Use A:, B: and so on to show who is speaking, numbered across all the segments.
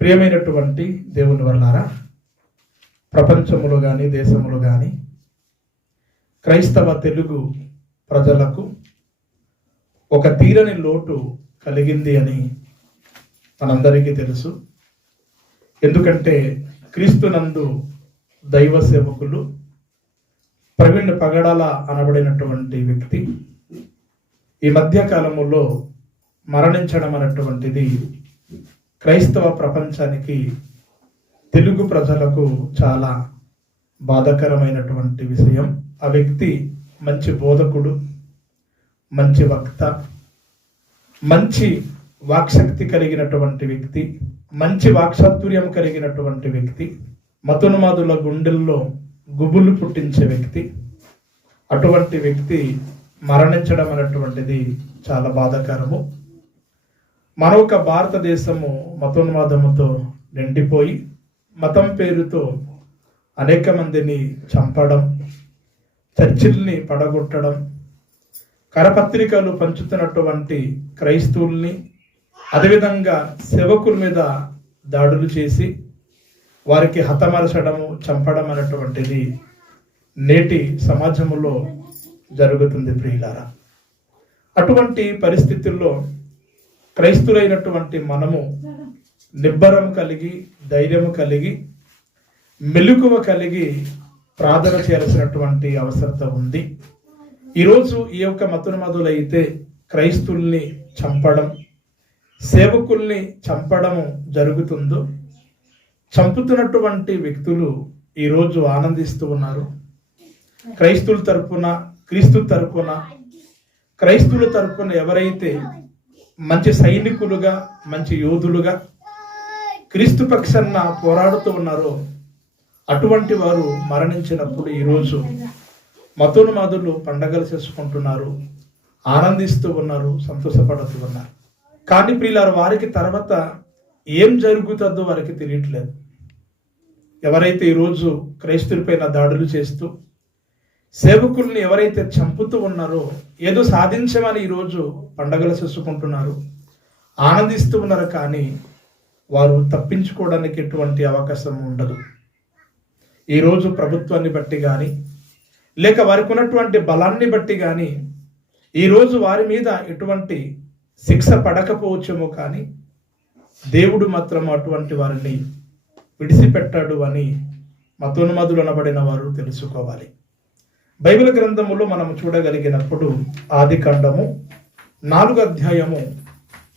A: ప్రియమైనటువంటి దేవుని వల్లారా ప్రపంచములు కానీ దేశములో కానీ క్రైస్తవ తెలుగు ప్రజలకు ఒక తీరని లోటు కలిగింది అని మనందరికీ తెలుసు. ఎందుకంటే క్రీస్తునందు దైవ సేవకులు ప్రవీణ్ పగడాల అనబడినటువంటి వ్యక్తి ఈ మధ్య కాలములో మరణించడం అనేటువంటిది క్రైస్తవ ప్రపంచానికి తెలుగు ప్రజలకు చాలా బాధాకరమైనటువంటి విషయం. ఆ వ్యక్తి మంచి బోధకుడు మంచి వక్త మంచి వాక్శక్తి కలిగినటువంటి వ్యక్తి మంచి వాక్చాతుర్యం కలిగినటువంటి వ్యక్తి మతునుమాదుల గుండెల్లో గుబులు పుట్టించే వ్యక్తి. అటువంటి వ్యక్తి మరణించడం అనేటువంటిది చాలా బాధాకరము. మరొక భారతదేశము మతోన్మాదముతో నిండిపోయి మతం పేరుతో అనేక మందిని చంపడం చర్చిల్ని పడగొట్టడం కరపత్రికలు పంచుతున్నటువంటి క్రైస్తవుల్ని అదేవిధంగా సేవకుల మీద దాడులు చేసి వారికి హతమరచడము చంపడం అనేటువంటిది నేటి సమాజంలో జరుగుతుంది ప్రియులారా. అటువంటి పరిస్థితుల్లో క్రైస్తులైనటువంటి మనము నిబ్బరం కలిగి ధైర్యము కలిగి మెలకువ కలిగి ప్రార్థన చేయాల్సినటువంటి అవసరత ఉంది. ఈరోజు ఈ యొక్క మతునమదులైతే క్రైస్తుల్ని చంపడం సేవకుల్ని చంపడము జరుగుతుందో చంపుతున్నటువంటి వ్యక్తులు ఈరోజు ఆనందిస్తూ ఉన్నారు. క్రైస్తుల తరపున క్రీస్తు తరపున క్రైస్తుల తరపున ఎవరైతే మంచి సైనికులుగా మంచి యోధులుగా క్రీస్తు పక్షాన పోరాడుతూ ఉన్నారో అటువంటి వారు మరణించినప్పుడు ఈరోజు మతోన్మాదులు పండగలు చేసుకుంటున్నారు ఆనందిస్తూ ఉన్నారు సంతోషపడుతూ ఉన్నారు. కానీ ప్రియులారు వారికి తర్వాత ఏం జరుగుతుందో వారికి తెలియట్లేదు. ఎవరైతే ఈరోజు క్రైస్తులపైన దాడులు చేస్తూ సేవకుల్ని ఎవరైతే చంపుతూ ఉన్నారో ఏదో సాధించమని ఈరోజు పండగలు చేసుకుంటున్నారు. ఆనందిస్తూ ఉన్నారు కానీ వారు తప్పించుకోవడానికి ఎటువంటి అవకాశం ఉండదు. ఈరోజు ప్రభుత్వాన్ని బట్టి కానీ లేక వారికి ఉన్నటువంటి బలాన్ని బట్టి కానీ ఈరోజు వారి మీద ఎటువంటి శిక్ష పడకపోవచ్చేమో కానీ దేవుడు మాత్రం అటువంటి వారిని విడిచిపెట్టాడు అని మతోన్మదులు అనబడిన వారు తెలుసుకోవాలి. బైబిల్ గ్రంథములో మనం చూడగలిగినప్పుడు ఆది ఖండము నాలుగు అధ్యాయము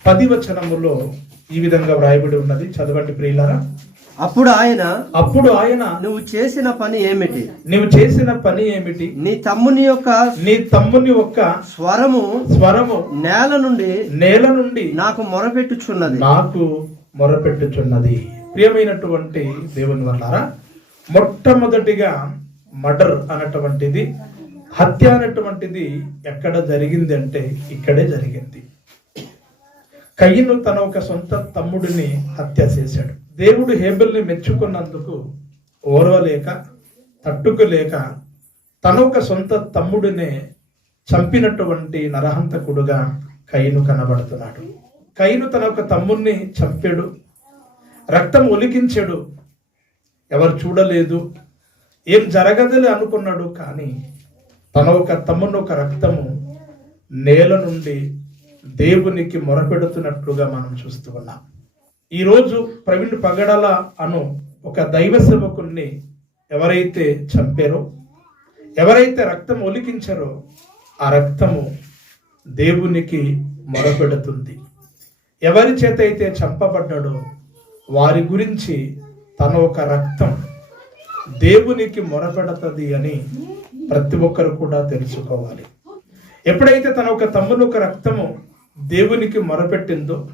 A: పది వచనములో ఈ విధంగా వ్రాయబడి ఉన్నది. చదవండి ప్రియులారా.
B: అప్పుడు ఆయన
A: అప్పుడు ఆయన
B: నువ్వు చేసిన పని ఏమిటి?
A: నీవు చేసిన పని ఏమిటి?
B: నీ తమ్ముని యొక్క
A: నీ తమ్ముని ఒక్క
B: స్వరము
A: స్వరము
B: నేల నుండి
A: నేల నుండి
B: నాకు మొరపెట్టుచున్నది.
A: నాకు మొరపెట్టుచున్నది. ప్రియమైనటువంటి దేవుని వల్లారా మొట్టమొదటిగా మర్డర్ అన్నటువంటిది హత్య అనేటువంటిది ఎక్కడ జరిగింది అంటే ఇక్కడే జరిగింది. కయ్యను తన ఒక సొంత తమ్ముడిని హత్య చేశాడు. దేవుడు హేబెల్ని మెచ్చుకున్నందుకు ఓర్వలేక తట్టుకోలేక తన ఒక సొంత తమ్ముడినే చంపినటువంటి నరహంతకుడుగా కయ్యను కనబడుతున్నాడు. కయ్యను తన ఒక తమ్ముడిని చంపాడు. రక్తం ఒలికించాడు ఎవరు చూడలేదు. ఏం జరగదులే అనుకున్నాడు కానీ తన ఒక తమ్ముని ఒక రక్తము నేల నుండి దేవునికి మొరపెడుతున్నట్లుగా మనం చూస్తూ ఉన్నాం. ఈరోజు ప్రవీణ్ పగడల అను ఒక దైవ సేవకుణ్ణి ఎవరైతే చంపారో ఎవరైతే రక్తం ఒలికించారో ఆ రక్తము దేవునికి మొరపెడుతుంది. ఎవరి చేత అయితే చంపబడ్డాడో వారి గురించి తన ఒక రక్తం దేవునికి మొరపెడుతుంది అని ప్రతి ఒక్కరు కూడా తెలుసుకోవాలి. ఎప్పుడైతే తన ఒక తమ్ముని ఒక రక్తము దేవునికి మొరపెట్టిందో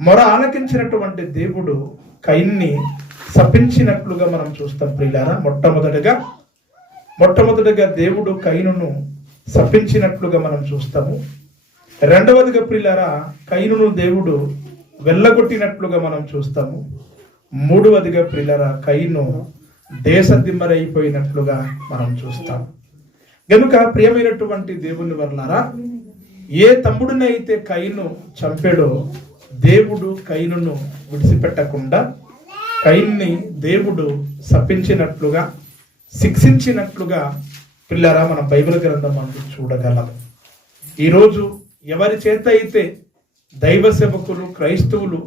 A: మొర ఆలకించినటువంటి దేవుడు కైన్ని శపించినట్లుగా మనం చూస్తాం ప్రియులారా. మొట్టమొదటిగా మొట్టమొదటిగా దేవుడు కైనును శపించినట్లుగా మనం చూస్తాము. రెండవదిగా ప్రియులారా కైనును దేవుడు వెళ్ళగొట్టినట్లుగా మనం చూస్తాము. మూడవదిగా ప్రియులారా కైను దేశ దిమ్మరైపోయినట్లుగా మనం చూస్తాం. గనుక ప్రియమైనటువంటి దేవుని వర్లారా ఏ తమ్ముడినైతే కైను చంపాడో దేవుడు కైనును విడిచిపెట్టకుండా కైన్ని దేవుడు శపించినట్లుగా శిక్షించినట్లుగా పిల్లరా మన బైబిల్ గ్రంథం అందు చూడగలం. ఈరోజు ఎవరి చేత అయితే దైవ సేవకులు క్రైస్తవులు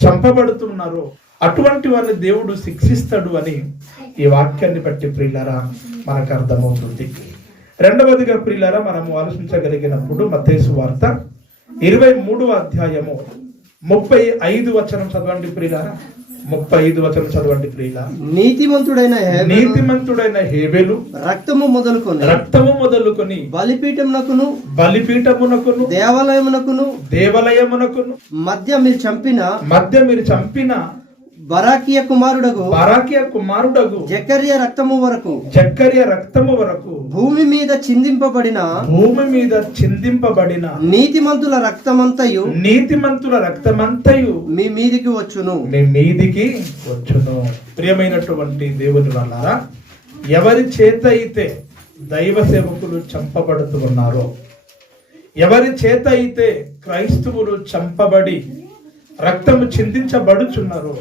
A: చంపబడుతున్నారో అటువంటి వారిని దేవుడు శిక్షిస్తాడు అని ఈ వాక్యాన్ని బట్టి ప్రియులరా మనకు అర్థమవుతుంది. రెండవదిగా ప్రియులరా మనము ఆలోచించగలిగినప్పుడు మత్తేసు వార్త ఇరవై మూడవ అధ్యాయము ముప్పై ఐదు వచనం చదవండి ప్రియులారా. ముప్పై ఐదు వచనం చదవండి ప్రియులారా.
B: నీతిమంతుడైన
A: నీతిమంతుడైన హేబెలు
B: రక్తము మొదలుకొని
A: రక్తము మొదలుకొని
B: బలిపీఠమునకును
A: బలిపీఠమునకును
B: దేవాలయమునకును
A: దేవాలయమునకును
B: మధ్య మీరు చంపిన
A: మధ్య మీరు చంపిన
B: బరాకియ కుమారుడగు
A: బరాకియ కుమారుడగు
B: జకర్య రక్తము వరకు
A: చక్కర్య రక్తము వరకు
B: భూమి మీద చిందింపబడిన
A: భూమి మీద చిందింపబడిన
B: నీతిమంతుల రక్తమంతయు
A: నీతిమంతుల రక్తమంతయు
B: మీ మీదికి వచ్చును.
A: మీ మీదికి వచ్చును. ప్రియమైనటువంటి దేవుని వల్ల ఎవరి చేత అయితే దైవ సేవకులు చంపబడుతూ ఉన్నారో ఎవరి చేత అయితే క్రైస్తవులు చంపబడి రక్తము చిందించబడుచున్నారో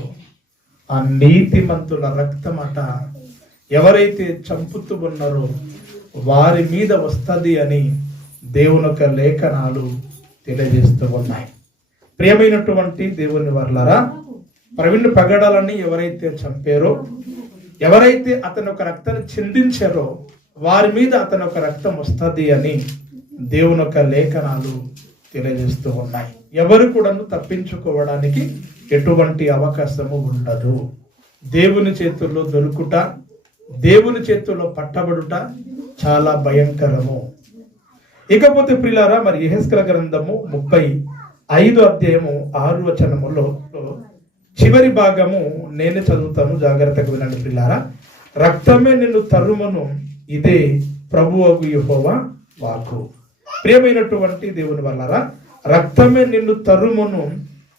A: ఆ నీతిమంతుల రక్తమట ఎవరైతే చంపుతూ ఉన్నారో వారి మీద వస్తుంది అని దేవుని యొక్క లేఖనాలు తెలియజేస్తూ ఉన్నాయి. ప్రియమైనటువంటి దేవుని వర్లరా ప్రవీణ్ పగడాలని ఎవరైతే చంపారో ఎవరైతే అతని ఒక రక్తాన్ని చిందించారో వారి మీద అతని ఒక రక్తం వస్తుంది అని దేవుని యొక్క లేఖనాలు తెలియజేస్తూ ఉన్నాయి. ఎవరు కూడాను తప్పించుకోవడానికి ఎటువంటి అవకాశము ఉండదు. దేవుని చేతుల్లో దొరుకుట దేవుని చేతుల్లో పట్టబడుట చాలా భయంకరము. ఇకపోతే ప్రిలారా మరి యెహెజ్కేల గ్రంథము ముప్పై ఐదు అధ్యాయము ఆరు వచనములో చివరి భాగము నేనే చదువుతాను జాగ్రత్తగా వినండి ప్రిలారా. రక్తమే నిన్ను తరుమను ఇదే ప్రభువగు యెహోవా వాకు ప్రియమైనటువంటి దేవుని వల్లరా రక్తమే నిన్ను తరుమును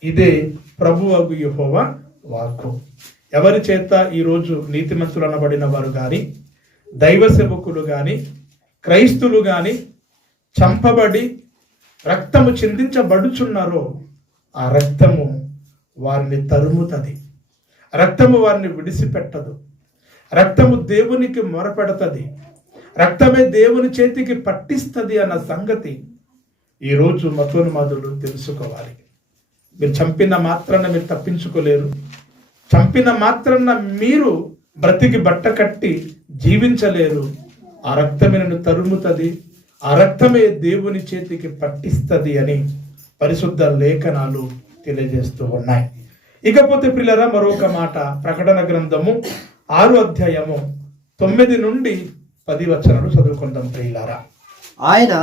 A: ఇదే ప్రభువగు యెహోవా వాక్కు. ఎవరి చేత ఈరోజు నీతిమంతులు అనబడిన వారు కానీ దైవ సేవకులు కానీ క్రైస్తులు కానీ చంపబడి రక్తము చిందించబడుచున్నారో ఆ రక్తము వారిని తరుముతుంది. రక్తము వారిని విడిసిపెట్టదు. రక్తము దేవునికి మొరపెడతది. రక్తమే దేవుని చేతికి పట్టిస్తుంది అన్న సంగతి ఈరోజు మతోన్మాదులు తెలుసుకోవాలి. మీరు చంపిన మాత్రాన మీరు తప్పించుకోలేరు. చంపిన మాత్రాన మీరు బ్రతికి బట్ట కట్టి జీవించలేరు. ఆ రక్తమే నన్ను తరుముతుంది. ఆ రక్తమే దేవుని చేతికి పట్టిస్తుంది అని పరిశుద్ధ లేఖనాలు తెలియజేస్తూ ఉన్నాయి. ఇకపోతే పిల్లరా మరొక మాట ప్రకటన గ్రంథము ఆరు అధ్యాయము తొమ్మిది నుండి పది వచనాలు చదువుకుందాం ప్రియులారా.
B: ఆయన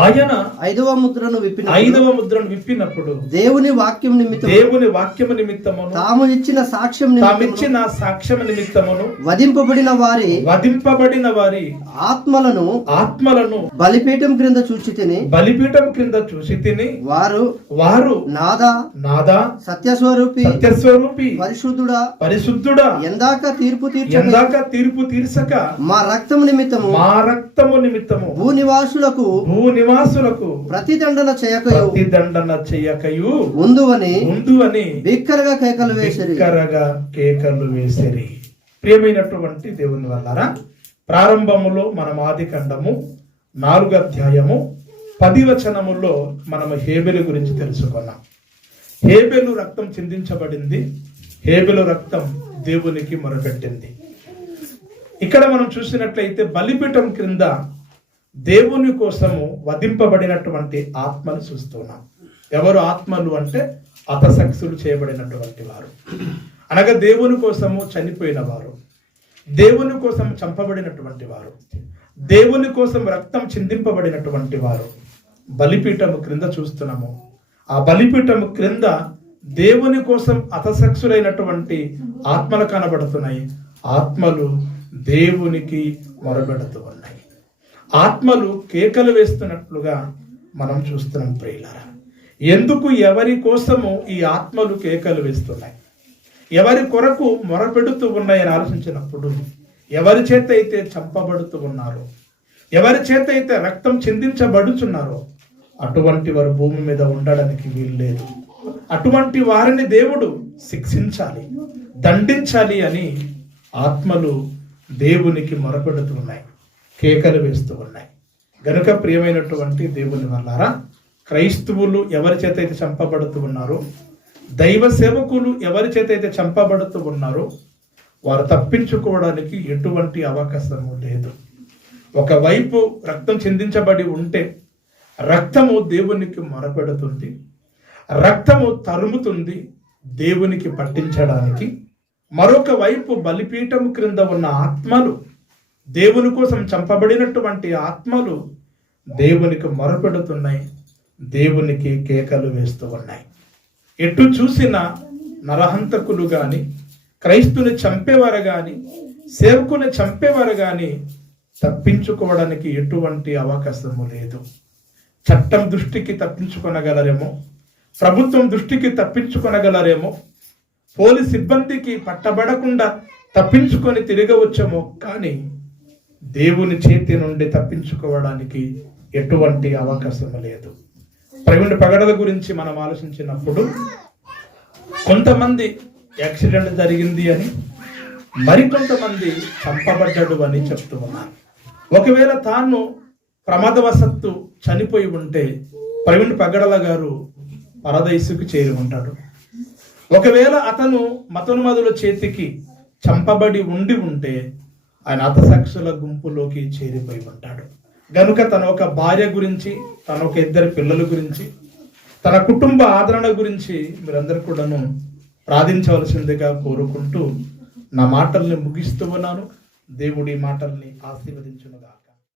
A: ఆయన
B: ఐదవ ముద్రను విప్పిన
A: ఐదవ ముద్రను విప్పినప్పుడు
B: దేవుని వాక్యం నిమిత్తం
A: దేవుని వాక్యము నిమిత్తమును
B: తాము ఇచ్చిన సాక్ష్యం నిమిత్తం
A: తామిచ్చిన సాక్ష్యము నిమిత్తమును
B: వధింపబడిన వారి
A: వధింపబడిన వారి
B: ఆత్మలను
A: ఆత్మలను
B: బలిపీఠం క్రింద చూచి తిని
A: బలిపీఠం క్రింద చూసి తిని
B: వారు
A: వారు
B: నాదా
A: నాదా
B: సత్యస్వరూపి
A: సత్యస్వరూపి
B: పరిశుద్ధుడా
A: పరిశుద్ధుడా
B: ఎందాక తీర్పు తీర్చక
A: ఎందాక తీర్పు తీర్చక
B: మా రక్తము నిమిత్తము
A: మా రక్తము నిమిత్తము
B: భూనివాసులకు
A: భూ నివాసులకు
B: ప్రతిదండన చేయకయు.
A: ప్రతిదండన చెయ్యకయు
B: ఉందువని
A: ముందు అని
B: బిక్కరగా కేకలు వేసిరి.
A: బిక్కరగా కేకలు వేసిరి. ప్రియమైనటువంటి దేవుని వల్లరా ప్రారంభములో మనం ఆది ఖండము నాలుగు అధ్యాయము పది వచనములో మనము హేబెలు గురించి తెలుసుకున్నాం. హేబెలు రక్తం చిందించబడింది. హేబెలు రక్తం దేవునికి మొరపెట్టింది. ఇక్కడ మనం చూసినట్లయితే బలిపీఠం క్రింద దేవుని కోసము వధింపబడినటువంటి ఆత్మను చూస్తున్నాం ఎవరు ఆత్మలు అంటే అతసక్సులు చేయబడినటువంటి వారు. అనగా దేవుని కోసము చనిపోయిన వారు దేవుని కోసం చంపబడినటువంటి వారు దేవుని కోసం రక్తం చిందింపబడినటువంటి వారు బలిపీఠము క్రింద చూస్తున్నాము. ఆ బలిపీఠము క్రింద దేవుని కోసం అతశక్సులైనటువంటి ఆత్మలు కనబడుతున్నాయి. ఆత్మలు దేవునికి మొరబెడుతూ ఉన్నాయి. ఆత్మలు కేకలు వేస్తున్నట్లుగా మనం చూస్తున్నాం ప్రియులారా. ఎందుకు ఎవరి కోసము ఈ ఆత్మలు కేకలు వేస్తున్నాయి? ఎవరి కొరకు మొరపెడుతూ ఉన్నాయని ఆలోచించినప్పుడు ఎవరి చేత అయితే చంపబడుతూ ఉన్నారో ఎవరి చేత అయితే రక్తం చిందించబడుచున్నారో అటువంటి వారు భూమి మీద ఉండడానికి వీలు లేదు. అటువంటి వారిని దేవుడు శిక్షించాలి దండించాలి అని ఆత్మలు దేవునికి మొరపెడుతున్నాయి. కేకలు వేస్తూ ఉన్నాయి. గనుక ప్రియమైనటువంటి దేవుని వల్లారా క్రైస్తవులు ఎవరి చేత అయితే చంపబడుతూ ఉన్నారో దైవ సేవకులు ఎవరి చేత అయితే చంపబడుతూ ఉన్నారో వారు తప్పించుకోవడానికి ఎటువంటి అవకాశము లేదు. ఒకవైపు రక్తం చెందించబడి ఉంటే రక్తము దేవునికి మొరపెడుతుంది రక్తము తరుముతుంది దేవునికి పట్టించడానికి. మరొక వైపు బలిపీఠము క్రింద ఉన్న ఆత్మలు దేవుని కోసం చంపబడినటువంటి ఆత్మలు దేవునికి మొరపెడుతున్నాయి దేవునికి కేకలు వేస్తూ ఉన్నాయి. ఎటు చూసిన నరహంతకులు కానీ క్రైస్తుని చంపేవారు కానీ సేవకుని చంపేవారు కానీ తప్పించుకోవడానికి ఎటువంటి అవకాశము లేదు. చట్టం దృష్టికి తప్పించుకొనగలరేమో ప్రభుత్వం దృష్టికి తప్పించుకొనగలరేమో పోలీస్ సిబ్బందికి పట్టబడకుండా తప్పించుకొని తిరగవచ్చేమో కానీ దేవుని చేతి నుండి తప్పించుకోవడానికి ఎటువంటి అవకాశం లేదు. ప్రవీణ్ పగడల గురించి మనం ఆలోచించినప్పుడు కొంతమంది యాక్సిడెంట్ జరిగింది అని మరికొంతమంది చంపబడ్డాడు అని చెప్తూ ఉన్నారు. ఒకవేళ తాను ప్రమాదవశత్తు చనిపోయి ఉంటే ప్రవీణ్ పగడల గారు పరదైసుకు చేరి ఉంటాడు. ఒకవేళ అతను మతోన్మదుల చేతికి చంపబడి ఉండి ఉంటే ఆయన అతసాక్షుల గుంపులోకి చేరిపోయి ఉంటాడు గనుక తన ఒక భార్య గురించి తన ఒక ఇద్దరు పిల్లల గురించి తన కుటుంబ ఆదరణ గురించి మీరందరూ కూడాను ప్రార్థించవలసిందిగా కోరుకుంటూ నా మాటల్ని ముగిస్తూ ఉన్నాను. దేవుడి మాటల్ని ఆశీర్వదించునుగా